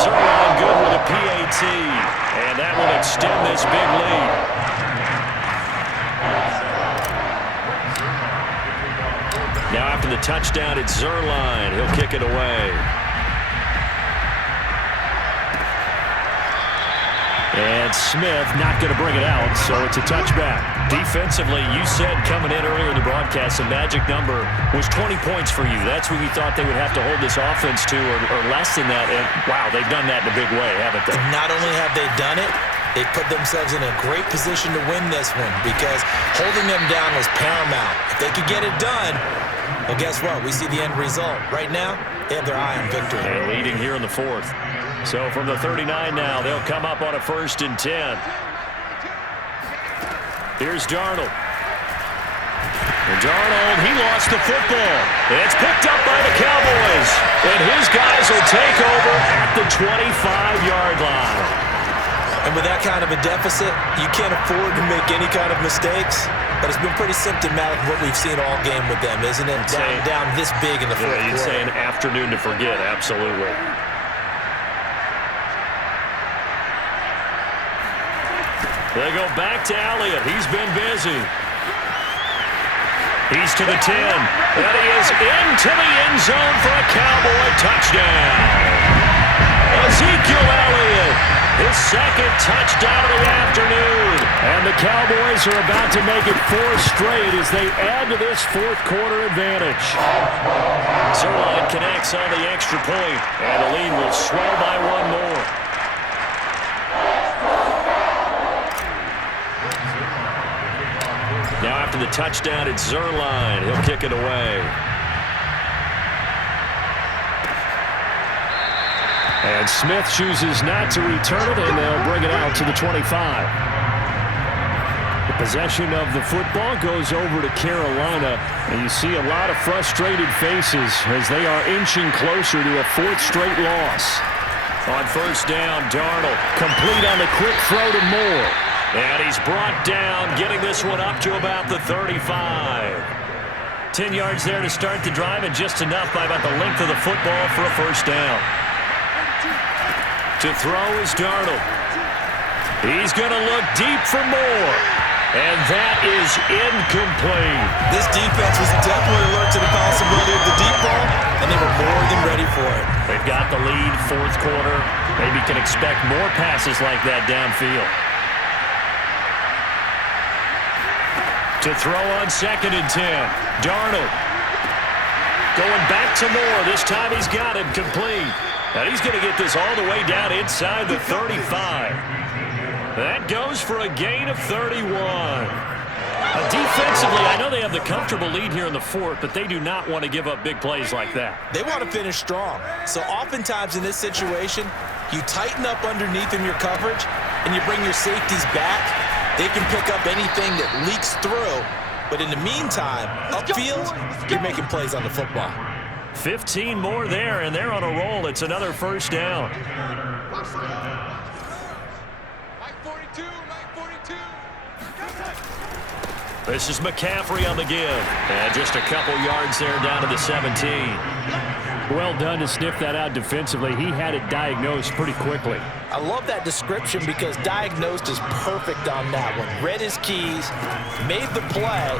Zerline good with a PAT. And that will extend this big lead. Now after the touchdown, it's Zerline. He'll kick it away. And Smith not going to bring it out, so it's a touchback. Defensively, you said coming in earlier in the broadcast, the magic number was 20 points for you. That's what you thought they would have to hold this offense to, or less than that. And wow, they've done that in a big way, haven't they? Not only have they done it, they put themselves in a great position to win this one because holding them down was paramount. If they could get it done, well, guess what? We see the end result. Right now, they have their eye on victory. And leading here in the 4th. So from the 39 now, they'll come up on a 1st and 10. Here's Darnold. And Darnold, he lost the football. It's picked up by the Cowboys. And his guys will take over at the 25-yard line. And with that kind of a deficit, you can't afford to make any kind of mistakes. But it's been pretty symptomatic of what we've seen all game with them, isn't it? Down this big in the fourth quarter. You'd say an afternoon to forget, absolutely. They go back to Elliott. He's been busy. He's to the 10. And he is into the end zone for a Cowboy touchdown. Ezekiel Elliott, his 2nd touchdown of the afternoon. And the Cowboys are about to make it 4 straight as they add to this fourth quarter advantage. Zerline connects on the extra point, and the lead will swell by 1 more. Now after the touchdown, it's Zerline. He'll kick it away. And Smith chooses not to return it, and they'll bring it out to the 25. The possession of the football goes over to Carolina, and you see a lot of frustrated faces as they are inching closer to a 4th straight loss. On 1st down, Darnold complete on the quick throw to Moore. And he's brought down, getting this one up to about the 35. 10 yards there to start the drive, and just enough by about the length of the football for a 1st down. To throw is Darnold. He's going to look deep for Moore. And that is incomplete. This defense was definitely alert to the possibility of the deep ball, and they were more than ready for it. They've got the lead, fourth quarter. Maybe can expect more passes like that downfield. To throw on 2nd and 10. Darnold going back to Moore. This time he's got him complete. And he's going to get this all the way down inside the 35. That goes for a gain of 31. Defensively, I know they have the comfortable lead here in the fourth, but they do not want to give up big plays like that. They want to finish strong. So oftentimes in this situation, you tighten up underneath in your coverage, and you bring your safeties back. They can pick up anything that leaks through. But in the meantime, upfield, you're making plays on the football. 15 more there, and they're on a roll. It's another first down. This is McCaffrey on the give. And just a couple yards there down to the 17. Well done to sniff that out defensively. He had it diagnosed pretty quickly. I love that description because diagnosed is perfect on that one. Read his keys, made the play,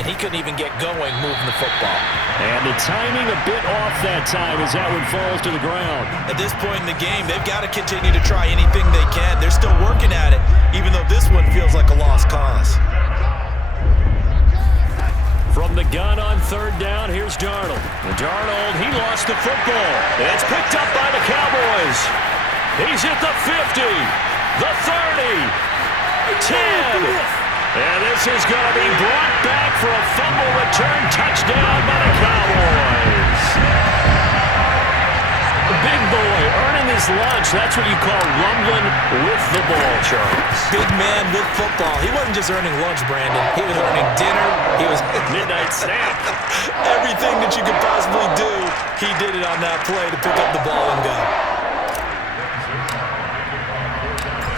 and he couldn't even get going moving the football. And the timing a bit off that time as that one falls to the ground. At this point in the game, they've got to continue to try anything they can. They're still working at it, even though this one feels like a lost cause. From the gun on 3rd down, here's Darnold. Darnold, he lost the football. It's picked up by the Cowboys. He's at the 50, the 30, 10. And this is going to be brought back for a fumble return touchdown by the Cowboys. The big boy earning his lunch. That's what you call rumbling with the ball, Charles. Big man with football. He wasn't just earning lunch, Brandon. He was earning dinner. He was midnight snack. Everything that you could possibly do, he did it on that play to pick up the ball and go.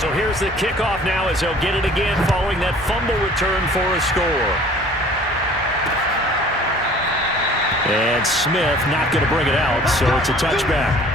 So here's the kickoff now as they'll get it again following that fumble return for a score. And Smith not going to bring it out, so it's a touchback.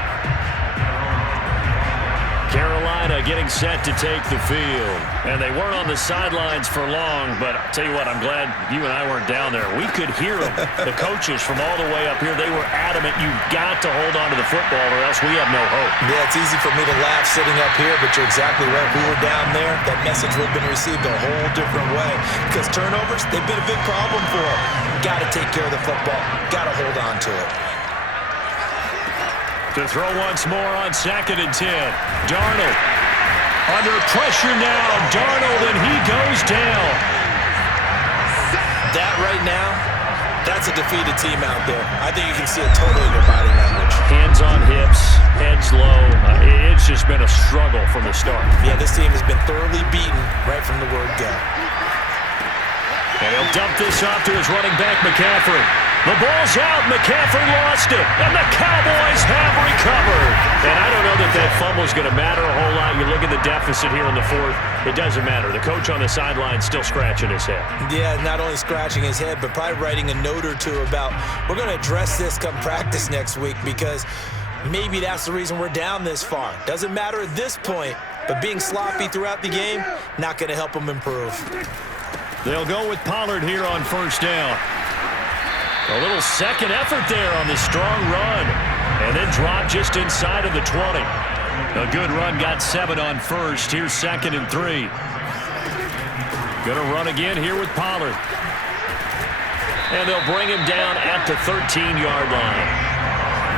Carolina getting set to take the field. And they weren't on the sidelines for long, but I'll tell you what, I'm glad you and I weren't down there. We could hear them, the coaches from all the way up here. They were adamant, you've got to hold on to the football or else we have no hope. Yeah, it's easy for me to laugh sitting up here, but you're exactly right. If we were down there, that message would have been received a whole different way. Because turnovers, they've been a big problem for them. Got to take care of the football. Got to hold on to it. To throw once more on 2nd and 10. Darnold under pressure now. Darnold, and he goes down. That right now, that's a defeated team out there. I think you can see it totally in their body language. Hands on hips, heads low. It's just been a struggle from the start. Yeah, this team has been thoroughly beaten right from the word go. And he'll dump this off to his running back, McCaffrey. The ball's out. McCaffrey lost it. And the Cowboys have recovered. And I don't know that that fumble's going to matter a whole lot. You look at the deficit here in the fourth. It doesn't matter. The coach on the sideline still scratching his head. Yeah, not only scratching his head, but probably writing a note or two about, we're going to address this come practice next week because maybe that's the reason we're down this far. Doesn't matter at this point, but being sloppy throughout the game, not going to help them improve. They'll go with Pollard here on 1st down. A little second effort there on this strong run. And then drop just inside of the 20. A good run, got 7 on 1st. Here's 2nd and 3. Gonna run again here with Pollard. And they'll bring him down at the 13-yard line.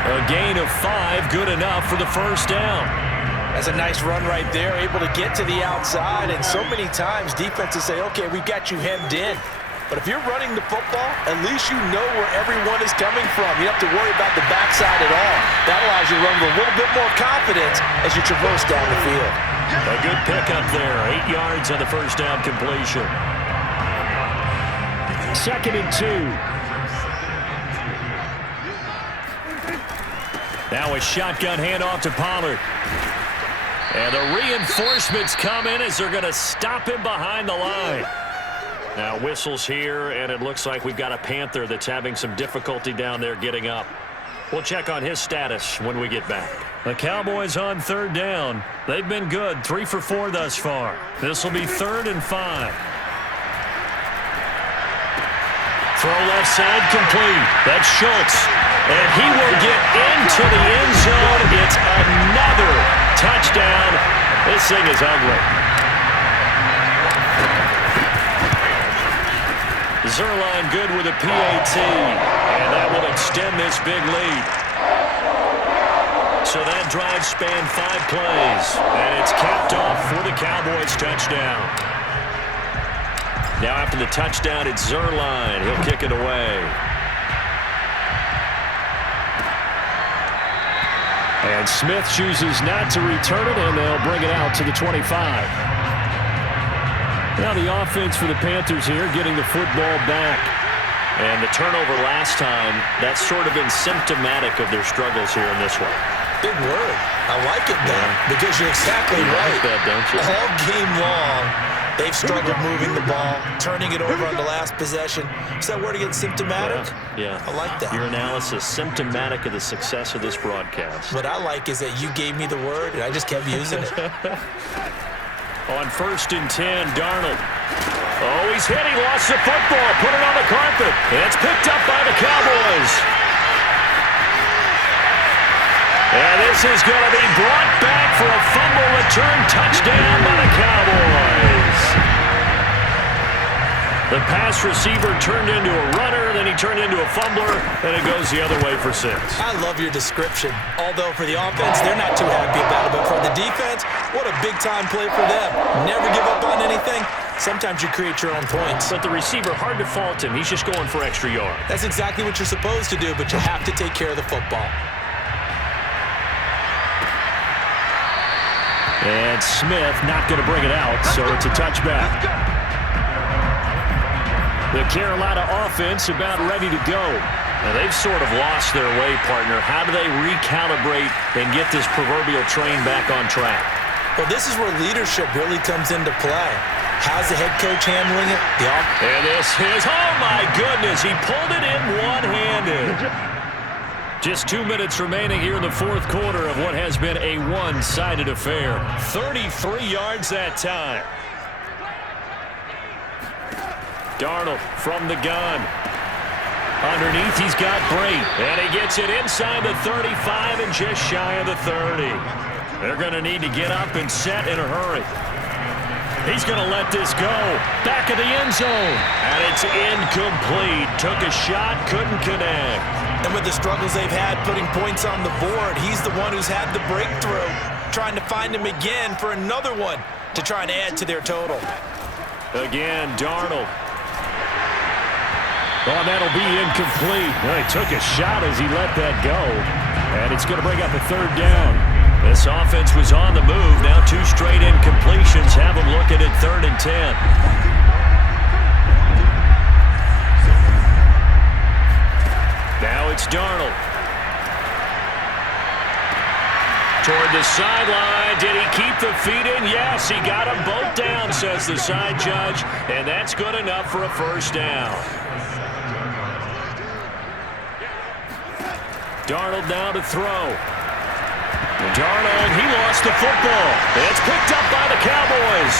A gain of 5, good enough for the 1st down. That's a nice run right there, able to get to the outside. And so many times defenses say, okay, we've got you hemmed in. But if you're running the football, at least you know where everyone is coming from. You don't have to worry about the backside at all. That allows you to run with a little bit more confidence as you traverse down the field. A good pickup there. 8 yards on the 1st down completion. 2nd and 2. Now a shotgun handoff to Pollard. And the reinforcements come in as they're going to stop him behind the line. Now whistles here, and it looks like we've got a Panther that's having some difficulty down there getting up. We'll check on his status when we get back. The Cowboys on 3rd down. They've been good, 3 for 4 thus far. This will be 3rd and 5. Throw left side complete. That's Schultz. And he will get into the end zone. It's another touchdown. This thing is ugly. Zerline good with a PAT. And that will extend this big lead. So that drive spanned 5 plays. And it's capped off for the Cowboys touchdown. Now after the touchdown, it's Zerline. He'll kick it away. And Smith chooses not to return it, and they'll bring it out to the 25. Now the offense for the Panthers here, getting the football back. And the turnover last time, that's sort of been symptomatic of their struggles here in this one. Big word. I like it, though, because you're exactly right. Like that, don't you? All game long, they've struggled moving the ball, turning it over on the last possession. Is that word again, symptomatic? Yeah. I like that. Your analysis, symptomatic of the success of this broadcast. What I like is that you gave me the word, and I just kept using it. On 1st and 10, Darnold. Oh, he's hit. He lost the football. Put it on the carpet. And it's picked up by the Cowboys. And this is going to be brought back for a fumble return touchdown by the Cowboys. The pass receiver turned into a runner, then he turned into a fumbler, and it goes the other way for 6. I love your description. Although for the offense, they're not too happy about it. But for the defense, what a big-time play for them. Never give up on anything. Sometimes you create your own points. But the receiver, hard to fault him. He's just going for extra yard. That's exactly what you're supposed to do, but you have to take care of the football. And Smith not going to bring it out, so it's a touchback. The Carolina offense about ready to go. Now they've sort of lost their way, partner. How do they recalibrate and get this proverbial train back on track? Well, this is where leadership really comes into play. How's the head coach handling it? And this is, oh my goodness, he pulled it in one-handed. Just 2 minutes remaining here in the 4th quarter of what has been a one-sided affair. 33 yards that time. Darnold from the gun. Underneath, he's got Brate. And he gets it inside the 35 and just shy of the 30. They're going to need to get up and set in a hurry. He's going to let this go. Back of the end zone. And it's incomplete. Took a shot, couldn't connect. And with the struggles they've had putting points on the board, he's the one who's had the breakthrough. Trying to find him again for another one to try and add to their total. Again, Darnold. Oh, that'll be incomplete. Well, he took a shot as he let that go. And it's going to bring up a 3rd down. This offense was on the move. Now 2 straight incompletions have them looking at 3rd and 10. Now it's Darnold. Toward the sideline. Did he keep the feet in? Yes, he got them both down, says the side judge. And that's good enough for a 1st down. Darnold now to throw. Darnold, he lost the football. It's picked up by the Cowboys.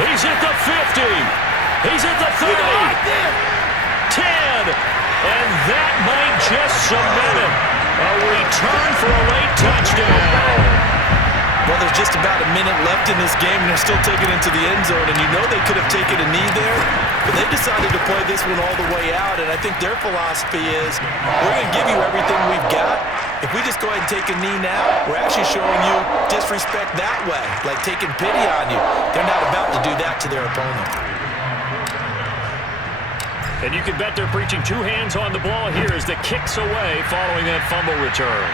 He's at the 50. He's at the 30. 10. And that might just cement it. A return for a late touchdown. Well, there's just about a minute left in this game, and they're still taking it to the end zone. And you know they could have taken a knee there, but they decided to play this one all the way out. And I think their philosophy is, we're going to give you everything we've got. If we just go ahead and take a knee now, we're actually showing you disrespect that way, like taking pity on you. They're not about to do that to their opponent. And you can bet they're preaching 2 hands on the ball here as the kick's away following that fumble return.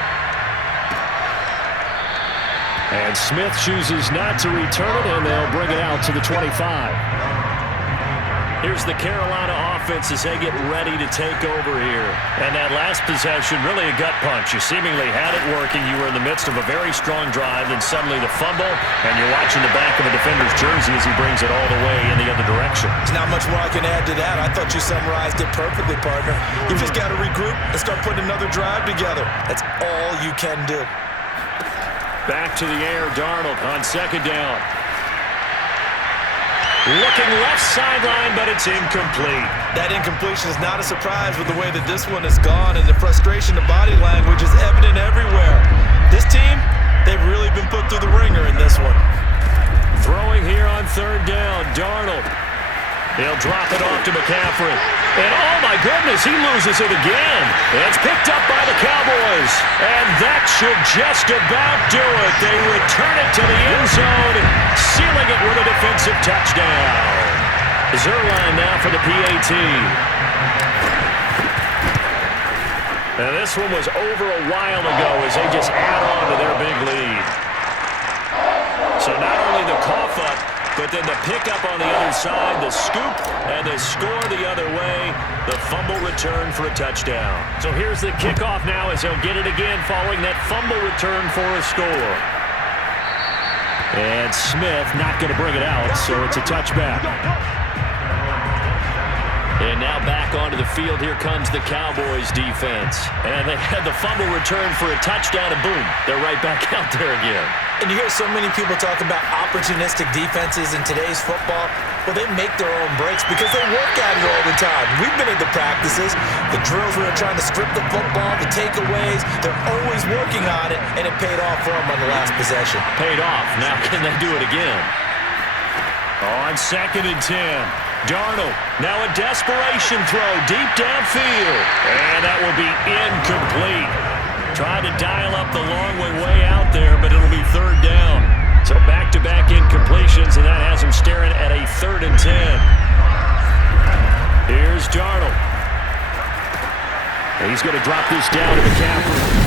And Smith chooses not to return it, and they'll bring it out to the 25. Here's the Carolina offense as they get ready to take over here. And that last possession, really a gut punch. You seemingly had it working. You were in the midst of a very strong drive, then suddenly the fumble, and you're watching the back of a defender's jersey as he brings it all the way in the other direction. There's not much more I can add to that. I thought you summarized it perfectly, partner. You just got to regroup and start putting another drive together. That's all you can do. Back to the air, Darnold on 2nd down. Looking left sideline, but it's incomplete. That incompletion is not a surprise with the way that this one has gone, and the frustration, the body language is evident everywhere. This team, they've really been put through the ringer in this one. Throwing here on third down, Darnold. He'll drop it off to McCaffrey. And oh my goodness, he loses it again. It's picked up by the Cowboys. And that should just about do it. They return it to the end zone, sealing it with a defensive touchdown. Zerline now for the PAT. And this one was over a while ago as they just add on to their big lead. So not only the cough up, but then the pickup on the other side, the scoop, and the score the other way, the fumble return for a touchdown. So here's the kickoff now as he'll get it again following that fumble return for a score. And Smith not going to bring it out, so it's a touchback. And now back onto the field, here comes the Cowboys defense. And they had the fumble return for a touchdown, and boom, they're right back out there again. And you hear so many people talk about opportunistic defenses in today's football. Well, they make their own breaks because they work at it all the time. We've been in the practices, the drills where they're trying to strip the football, the takeaways. They're always working on it, and it paid off for them on the last possession. Paid off. Now can they do it again? On 2nd and 10. Darnold, now a desperation throw deep downfield. And that will be incomplete. Tried to dial up the long way out there, but it'll be 3rd down. So back-to-back incompletions, and that has him staring at a 3rd and 10. Here's Darnold. And he's going to drop this down to McCaffrey.